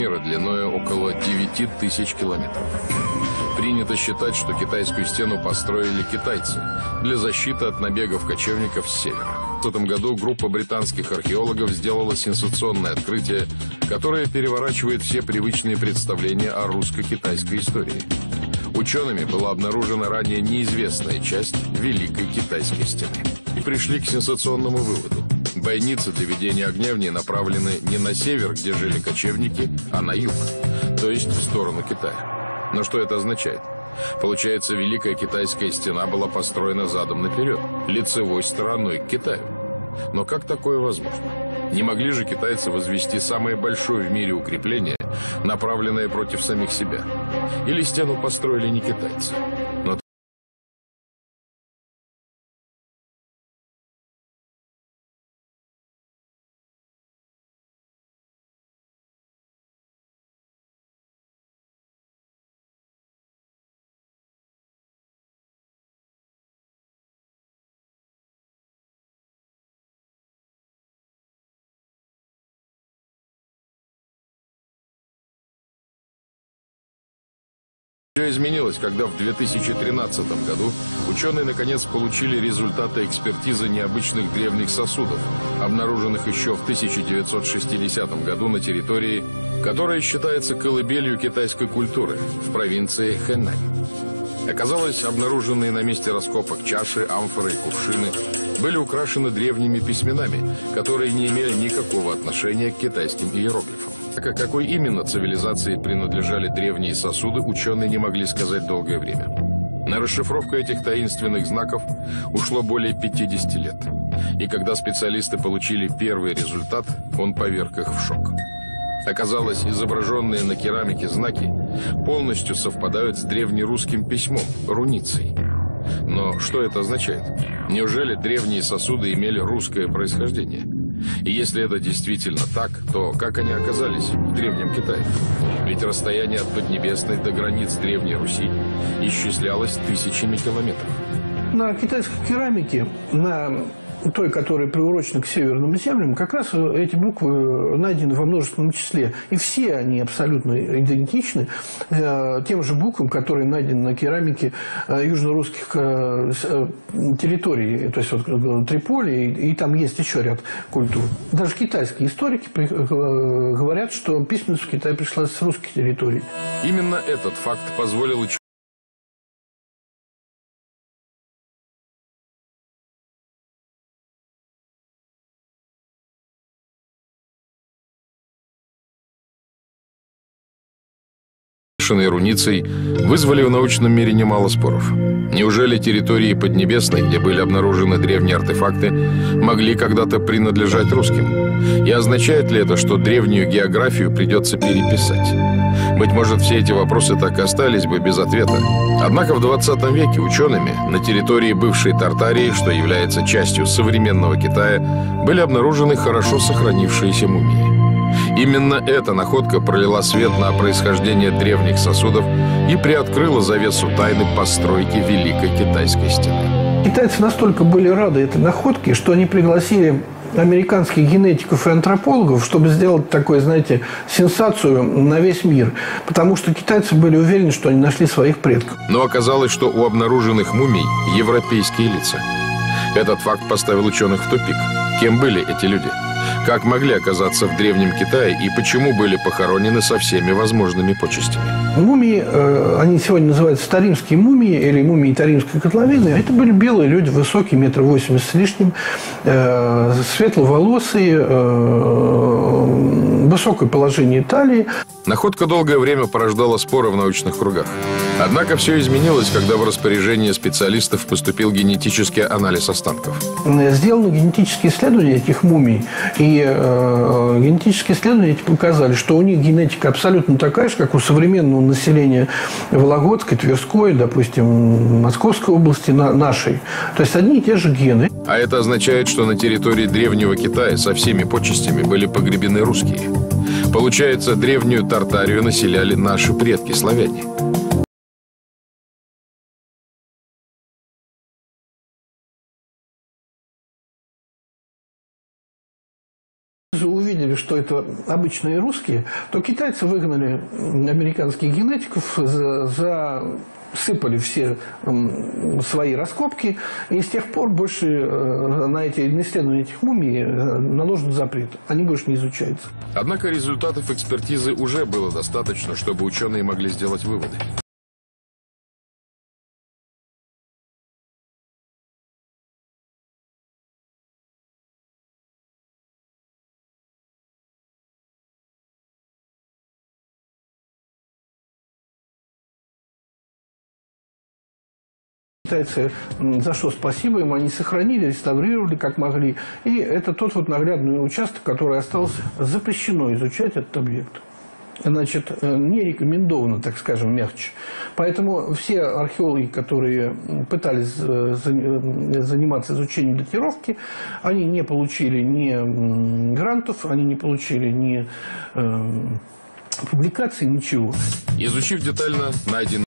мира длиной около 9000 километров. Принято считать, что китайскую стену построили китайцы для защиты от набегов кочевников с севера. В 1900 году группа британских археологов сделала сенсационное открытие, которое переворачивает все привычные представления о русско-китайской истории. Учеными была обнаружена ранее неизвестная часть Великой Китайской стены. И пришли к сенсационному выводу. Бойницы для ведения огня в ней направлены не на север, где жили кочевники, а на юг, то есть в сторону Китая. Но что это означает? Получается, Великая Китайская стена была построена задом наперед, лицевой стороной к Китаю. Но как такое возможно? Не могли же китайцы возвести самое большое в мире укрепление, направленное против самих себя? Или стену построили не китайцы? Но все изменилось, когда в 2013 году ученые наконец получили результаты экспертизы необычных древних сосудов, обнаруженных еще в 1960 году на территории, которая считается колыбелью китайской культуры, в провинции Хэнань. Оказалось, обнаруженные на месте раскопок чаши, амфоры и кувшины были украшены древними письменами, которые не имели никакого отношения к китайским иероглифам. К какой именно цивилизации принадлежали древние сосуды, ученые не могли сказать долгое время. На расшифровку этих таинственных знаков ушло более 50 лет. И когда специалисты получили первый результат, он поверг их в шок. Оказалось, изображенные на керамике знаки полностью совпадают с древнерусским письмом, руницей. Но что это означает? Неужели древние сосуды имели русское происхождение? И если это действительно так, то как они оказались в Древнем Китае? Ведь расстояние от Поднебесной до границ Древней Руси исчислялось тысячами километров. На китайской керамике, на той, которая приурочена к северным землям, как раз эти буквы найдены во множественном числе. И все они абсолютно идентичны тем же буквам, которые найдены на керамике южно-русских территорий. То есть вот Триполи, и там есть еще ряд культур. Даже китайские историки говорят, что письменность в Китае пришла с русских территорий. Именно этот факт позволил руницей вызвали в научном мире немало споров. Неужели территории Поднебесной, где были обнаружены древние артефакты, могли когда-то принадлежать русским? И означает ли это, что древнюю географию придется переписать? Быть может, все эти вопросы так и остались бы без ответа. Однако в 20 веке учеными на территории бывшей Тартарии, что является частью современного Китая, были обнаружены хорошо сохранившиеся мумии. Именно эта находка пролила свет на происхождение древних сосудов и приоткрыла завесу тайны постройки Великой Китайской стены. Китайцы настолько были рады этой находке, что они пригласили американских генетиков и антропологов, чтобы сделать такую, знаете, сенсацию на весь мир. Потому что китайцы были уверены, что они нашли своих предков. Но оказалось, что у обнаруженных мумий европейские лица. Этот факт поставил ученых в тупик. Кем были эти люди? Как могли оказаться в Древнем Китае и почему были похоронены со всеми возможными почестями? Мумии, они сегодня называются таримские мумии или мумии Таримской котловины. Это были белые люди, высокие, 1,80 м с лишним, светловолосые, высокое положение талии. Находка долгое время порождала споры в научных кругах. Однако все изменилось, когда в распоряжение специалистов поступил генетический анализ останков. Сделаны генетические исследования этих мумий, и генетические исследования показали, что у них генетика абсолютно такая же, как у современного населения Вологодской, Тверской, допустим, Московской области, нашей. То есть одни и те же гены. А это означает, что на территории Древнего Китая со всеми почестями были погребены русские. Получается, Древнюю Тартарию населяли наши предки, славяне. увидели, что это обычные русские, то китайцы выгнали американских генетиков, засыпали все свои раскопки, и с тех пор больше на исследования этих мумий наложен запрет. Они больше не изучаются. Однако результатов экспертизы уже было достаточно, чтобы ученые могли сделать выводы. Китайцы, за что спасибо им, они сохранили, реставрировали как могли. И это тот вот наглядный участок, который остался. Запрещено изучать этот объект. Значит, не рекомендовано, так скажем, мягче. Поэтому все археологи, которые пытались заниматься изучением датировки, они не получили ни грантов, они не получили ни публикаций, ничего. Изучив детально найденные